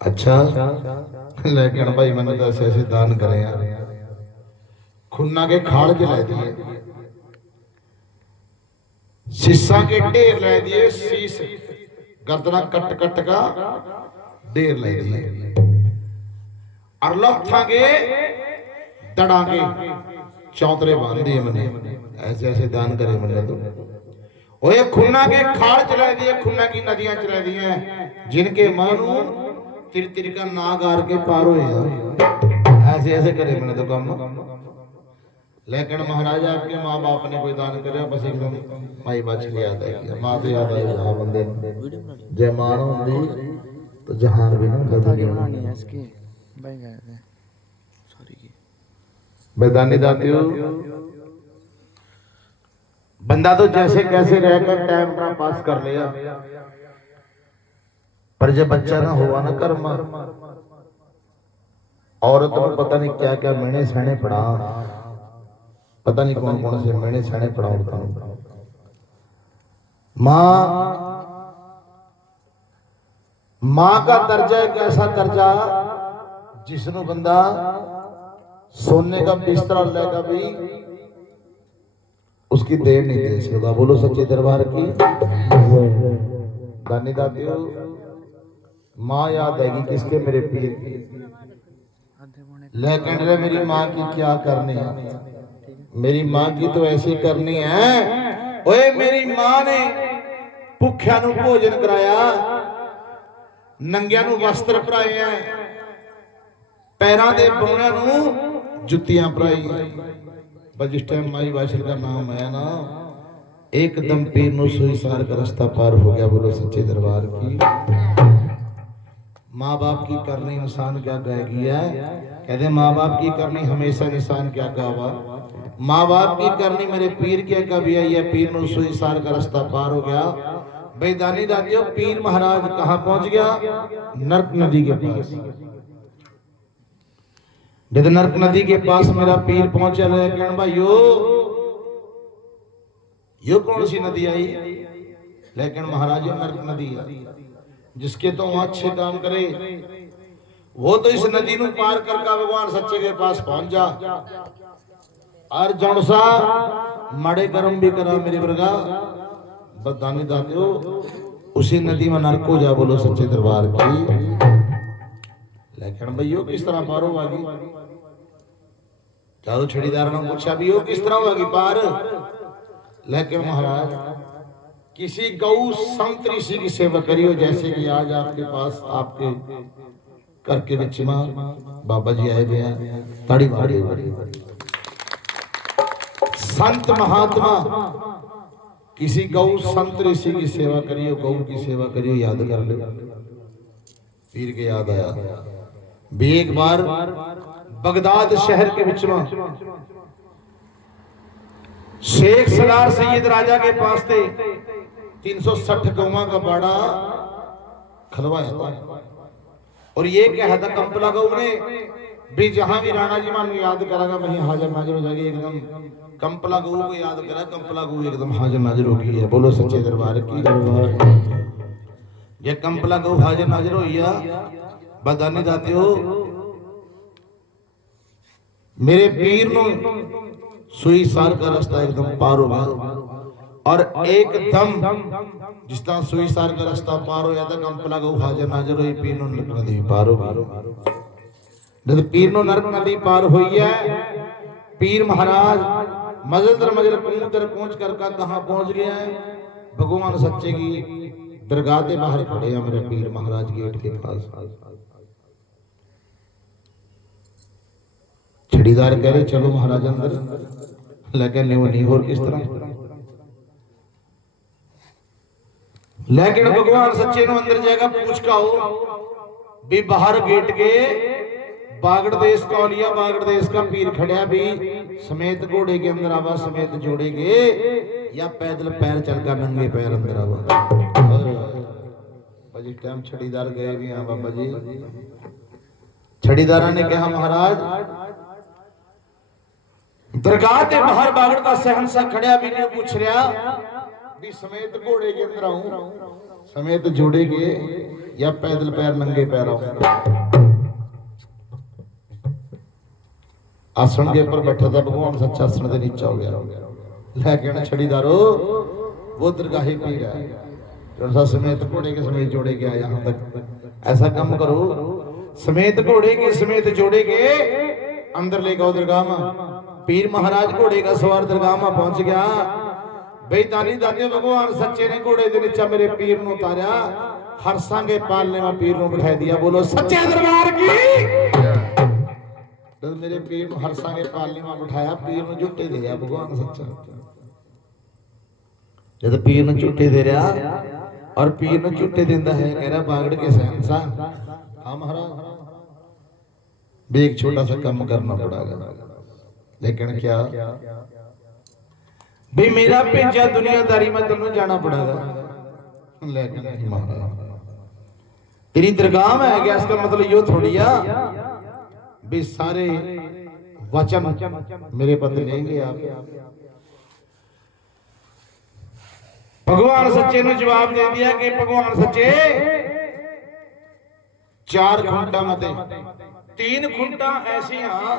अच्छा लेकिन भाई मैंने तो ऐसे ऐसे दान करे हैं, खुन्ना के खाड़ के लै दिए, शीशा के ढेर लै दिए, शीश गर्दना कट कट का ढेर लै दिए, और लत्था के दड़ांगे चौतरे बांध दिए मैंने। ऐसे ऐसे दान करे मैंने तो। ओए खुन्ना के खाड़ चला दिए, खुन्ना की नदियां चला दी हैं, जिनके मानू तिर तिर का नाग आर के पार हो यार। ऐसे ऐसे करे मैंने तो काम। लेकिन महाराज आपके माँ बाप ने कोई दान करे बस एकदम माई बाछड़ी याद है, माँ तो याद आई जहाँ बंदे जय माँ होंगी तो जहान भी ना बनानी है इसके भाई गए थे सॉरी की मैदानी दातियों। बंदा तो जैसे कैसे रहकर टाइम अपना पास कर लिया, पर जब बच्चा ना हुआ ना कर्म, औरत को पता नहीं क्या क्या मेहने सहने पड़ा, पता नहीं कौन कौन से मेहने सहने पड़ा होता। माँ का दर्जा एक ऐसा दर्जा जिसमें बंदा सोने का बिस्तरा लेगा भी उसकी देर नहीं दे सकता। बोलो सच्चे दरबार की दानी दातियों। माँ याद आएगी किसके? मेरे पीर की। लेकिन रे मेरी माँ की क्या करनी है, मेरी माँ की तो ऐसी करनी है। ओए मेरी माँ ने भुख्या नु भोजन कराया, नंगिया नु वस्त्र पराए हैं, पैरों के बौणिया नु जुत्तियां पराई हैं। पर जिस टाइम माई बाछड़ का नाम आया ना, एकदम पीर नु सुई सार का रास्ता पार हो गया। बोलो सच्चे दरबार की। माँ बाप की करनी इंसान क्या कहेगी है, कहते माँ बाप की करनी हमेशा इंसान क्या कहा, माँ बाप की करनी मेरे पीर क्या कभी आई है। पीर नु सुई सार का रास्ता पार हो गया। भाई दानी दातियों, पीर महाराज कहाँ पहुंच गया? नर्क नदी के पास। जब नर्क नदी के पास मेरा पीर पहुंचा रहे, कहन भाई यो कौन सी नदी आई? लेकिन महाराज नर्क नदी है, जिसके तो अच्छे काम करे वो तो इस नदी नु पार करके भगवान सच्चे के पास पहुंच जा। और जौन सा माड़े कर्म भी करा मेरे वर्गा, दानी दातियों उसी नदी में नरक हो जा। बोलो सच्चे दरबार की। लेकिन भाई यो किस तरह पार होगी? चारों छड़ीदार ने पूछा भी यो किस तरह होगी पार? लेकिन महाराज किसी गौ संत ऋषि की सेवा करियो, जैसे कि आज आपके पास आपके घर के बिच में बाबा जी आए हुए हैं, ताड़ी मारे संत महात्मा, किसी गौ संत ऋषि की सेवा करियो, गौ की सेवा करियो, याद कर लो। पीर के याद आया भी एक बार बगदाद शहर के बीच में शेख सलार सैयद राजा के पास थे 360 गौवा का बाड़ा खलवाया था। और ये क्या था कंपला गौ ने भी, जहां भी राणा जी मानो याद करेगा वहीं हाजिर नाजिर हो जाएगी। एकदम कंपला गौ को याद करा, कंपला गौ एकदम हाजिर नाजिर हो गई है। बोलो सच्चे दरबार की। ये कंपला गौ हाजिर नाजिर हो गया। बदानी दातियों, मेरे पीर नो सुई सार का रास्ता एकदम पार हो गया। और एकदम जिस तरह सुई सार का रास्ता पार हो जाता, कंपला गौ हाजिर नाजिर हुई, पीर नो नरक नदी पार हो गई। जब पीर नो नरक नदी पार हुई है, पीर महाराज मजल दर मजल पहुंच कर कहां पहुंच गया है? भगवान सच्चे की दरगाह के बाहर खड़े हैं मेरे पीर महाराज गेट के पास। छड़ीदार कह रहे चलो महाराज अंदर, लेकिन नहीं और किस तरह? लेकिन भगवान सच्चे नो अंदर जाएगा पूछ का हो भी बाहर गेट के बागड़ देश का औलिया, बागड़ देश का पीर खड़िया भी समेत घोड़े के अंदर आवा, समेत जोड़े के या पैदल पैर चलकर नंगे पैर अंदर आवा। जिस टाइम छड़ीदार गए भी हाँ बाबा जी, छड़ीदारा ने कहा महाराज दरगाह के बाहर बागड़ का सहनशाह खड़िया भी नहीं पूछ रहा भी समेत घोड़े के अंदर आऊं, समेत जोड़े के या पैदल पैर नंगे पैरों आसन के ऊपर बैठा था भगवान सच्चा आसन से नीचा हो गया लेकिन छड़ीदारो वो दरगाही पीर है जो समेत घोड़े के समेत जोड़े के आया यहाँ तक। ऐसा काम करो समेत घोड़े के समेत जोड़े के अंदर ले गए दरगाह में। पीर महाराज घोड़े का सवार दरगाह में पहुंच गया। बेतानी दाते भगवान सच्चे ने घोड़े के नीचे मेरे पीर नु उतारा हरसांगे पालने में पीर नु बिठा दिया। बोलो सच्चे दरबार की। तो मेरे पीर नु हरसांगे पालने में बिठाया पीर नु झूठे दे दिया भगवान सच्चा। जब पीर नु झूठे दे रहा और पीर नु झूठे देंदा है कह रहा बागड़ के सहनशाह हाँ महाराज भी एक छोटा सा काम करना पड़ेगा लेकिन क्या भी मेरा भेजा दुनियादारी में तुम जाना पड़ेगा लेकिन नहीं महाराज तेरी दरगाह में है गया। इसका मतलब यो थोड़ी आ भी सारे वचन मेरे पति लेंगे आप। भगवान सच्चे ने जवाब दे दिया कि भगवान सच्चे 4 खूंटा मत 3 खूंटा ऐसे हाँ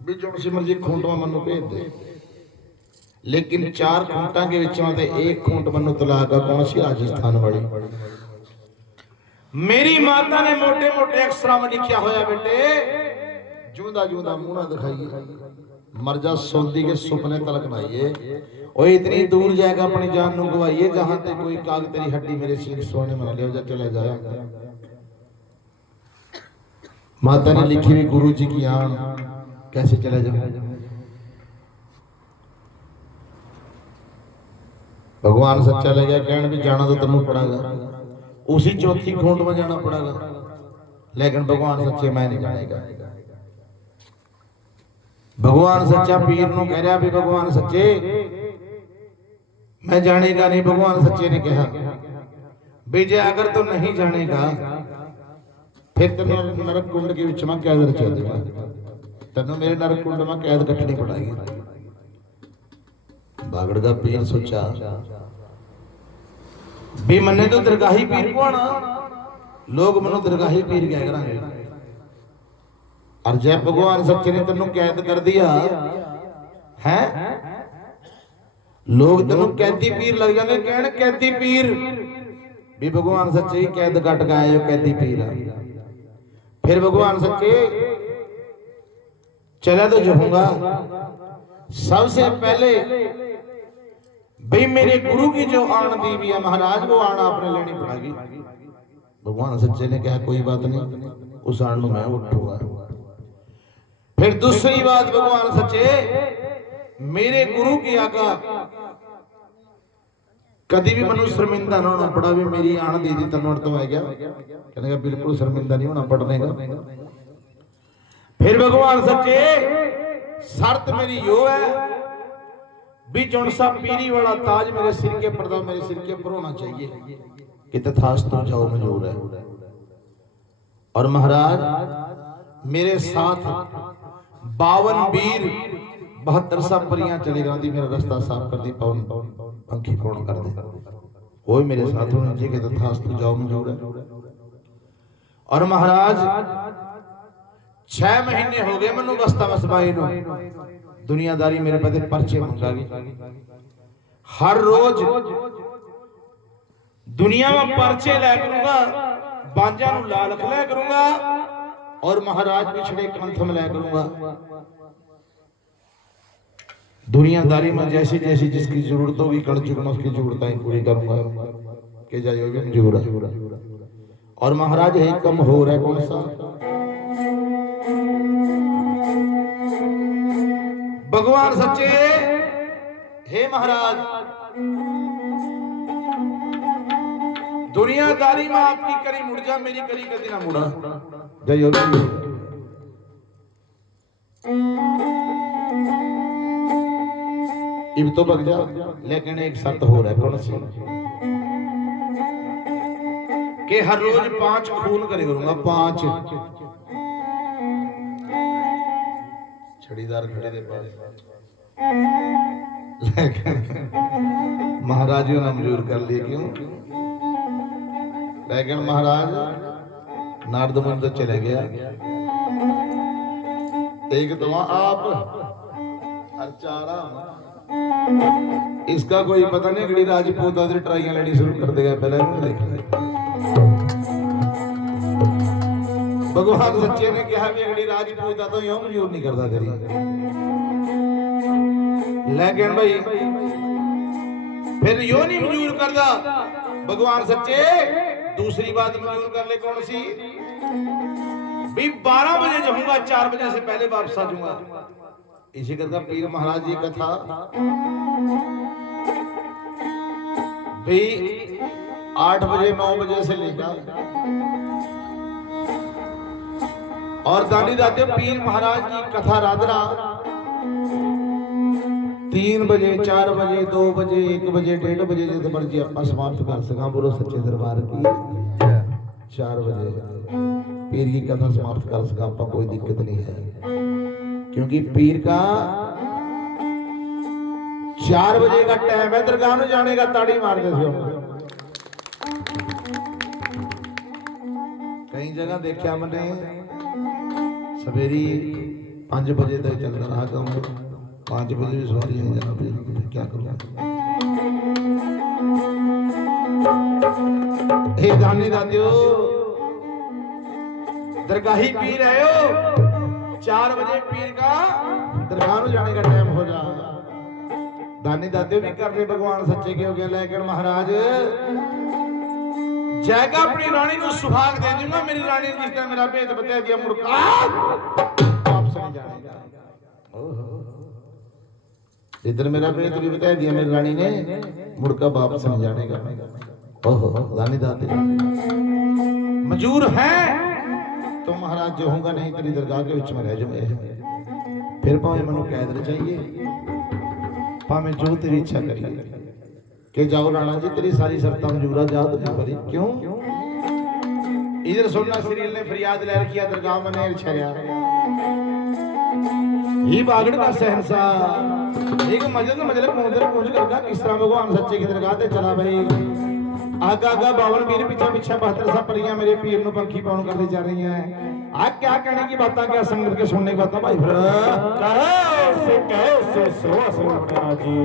भी जो सी मर्जी खूंटा मनु भेज दे लेकिन 4 खूंटा के विच में 1 खूंट मनु तलाका कौन सी राजस्थान वाली। मेरी माता ने मोटे मोटे अक्षरों में लिखा होया बेटे जूंदा जूंदा मुंह ना दिखाइए मर जा सोंदी के सुपने तलक नाइए और इतनी दूर जाएगा अपनी जान नु गवाइए जहां ते कोई काग तेरी हड्डी मेरे सिर सोने में ले जा चले जाए। माता ने लिखी हुई गुरु जी की आन कैसे चले जाए। भगवान सच्चा ले गया कहने भी जाना तो तेनू पड़ेगा उसी चौथी खूंट में जाना पड़ेगा लेकिन भगवान सच्चे मैं नहीं जानेगा। भगवान सच्चा पीर नु कह रहा भी भगवान सच्चे मैं जानेगा नहीं। भगवान सच्चे ने कहा बेजे अगर तो नहीं जानेगा फिर तेन नरक कुंड के विच में कैद रचा देगा तेन मेरे नरक कुंड में कैद कटनी पड़ेगी। बागड़ का पीर सोचा भी मन्ने तो दरगाही पीर को आना लोग मनो दरगाही पीर क्या करेंगे और जब भगवान सच्चे ने तेन कैद कर दिया है लोग तेन कैदी पीर लग जाएंगे कहने कैदी पीर भी भगवान सच्चे कैद कट गए कैदी पीर फिर भगवान सच्चे चला तो जाऊंगा सबसे पहले भाई मेरे गुरु की जो आन दी भी है महाराज वो आना अपने लेनी पड़ेगी। भगवान सच्चे ने कहा कोई बात नहीं उस आन में मैं उठूंगा। फिर दूसरी बात भगवान सच्चे मेरे गुरु की आज्ञा कभी भी मनु शर्मिंदा ना होना पड़ा भी मेरी आन दी दी तनोड़ तो है गया कहने का बिल्कुल शर्मिंदा नहीं होना पड़ने का। फिर भगवान सच्चे शर्त मेरी यो है भी जौन सा पीरी वाला ताज मेरे सिर के पर्दा मेरे सिर के ऊपर होना चाहिए कि तथास्तु जाओ मंजूर है। और महाराज मेरे साथ 52 वीर 72 सा परियां चले जाती मेरा रास्ता साफ कर दी पवन पंखी पूर्ण कर दे कोई मेरे साथ होना चाहिए कि तथास्तु जाओ मंजूर है। और महाराज 6 महीने हो गए मनु बस्ता मसबाई नो दुनियादारी मेरे पति पर्चे मंगागी हर रोज दुनिया में पर्चे लै करूंगा बांजा नु लालख लै करूंगा और महाराज पिछड़े कंठ में लै करूंगा। दुनियादारी में जैसी जैसी जिसकी जरूरत होगी कलयुग में उसकी जरूरतें पूरी करूंगा के जाइए मंजूर है। और महाराज एक कम हो रहा है कौन सा भगवान सच्चे हे महाराज दुनियादारी में आपकी करी मुड़ जा मेरी करी कदी ना मुड़ा जय योगी। इब तो बग जा लेकिन एक शर्त हो रहा है कौन सी कि हर रोज 5 खून करे करूंगा 5 छड़ीदार खड़े दे पास लेकिन महाराज ने मंजूर कर लिया क्यों लेकिन महाराज नारद मुनि तो चले गया, एक तो आप और चारा, इसका कोई पता नहीं। अगली राजपूत आदि ट्राइयां लेनी शुरू कर देगा। पहले देख भगवान सच्चे ने कहा कि अगली राजपूत तो यूं मंजूर नहीं करता करी, लेकिन भाई फिर यो नहीं मंजूर करता भगवान सच्चे। दूसरी बात मंजूर कर ले, कौन सी? भी 12 बजे जाऊंगा, 4 बजे से पहले वापस आ जाऊंगा। इसी करता पीर महाराज जी कथा भी 8 बजे 9 बजे से लेकर, और दानी दाते पीर महाराज की कथा राधना 3 बजे 4 बजे 2 बजे 1 बजे 1:30 बजे जितने मर्जी आप समाप्त कर सका। बोलो सच्चे दरबार की 4 बजे पीर की कथा समाप्त कर सका, आपका कोई दिक्कत नहीं है, क्योंकि पीर का 4 बजे का टाइम है। दरगाह में जाने का ताड़ी मारते थे। कई जगह देखा मैंने सवेरी 5 बजे तक चलता रहा काम, 5 बजे भी सवारी है जाना, फिर क्या करूँ? हे जानी दादियों, दरगाही पीर है हो, 4 बजे पीर का दरगाह में जाने का टाइम हो जा। दानी दादियों भी कर रहे भगवान सच्चे के हो गया। लेकिन महाराज जाएगा अपनी रानी को सुहाग दे दूंगा। मेरी रानी जिस तरह मेरा भेद बता दिया, मुड़का वापस नहीं जाएगा। जिधर मेरा भेद भी बता दिया मेरी रानी ने, मुड़का वापस नहीं जानेगा। ओहो रानी दादी मंजूर है तो महाराज जो होगा, नहीं तेरी दरगाह के बीच में रह जाऊंगा। फिर भावे मनु कैद चाहिए, भावे जो तेरी इच्छा करिए कि जाओ राणा जी तेरी सारी शर्तां मंजूर, जा तो भरी। क्यों? इधर सुनना सीरियल ने फरियाद ले रखी है, दरगाह में नहीं छरिया ये बागड़ का सहनशाह एक मजल पहुंच करगा। किस तरह भगवान सच्चे की दरगाह ते चला भाई, आगा आगा 52 वीर पीछे 72 सा परियां मेरे पीर नु पंखी पाउन करते जा रही हैं। आज क्या कहने की बातें, क्या संगत के सुनने की बातें भाई? कैसे कैसे सो जी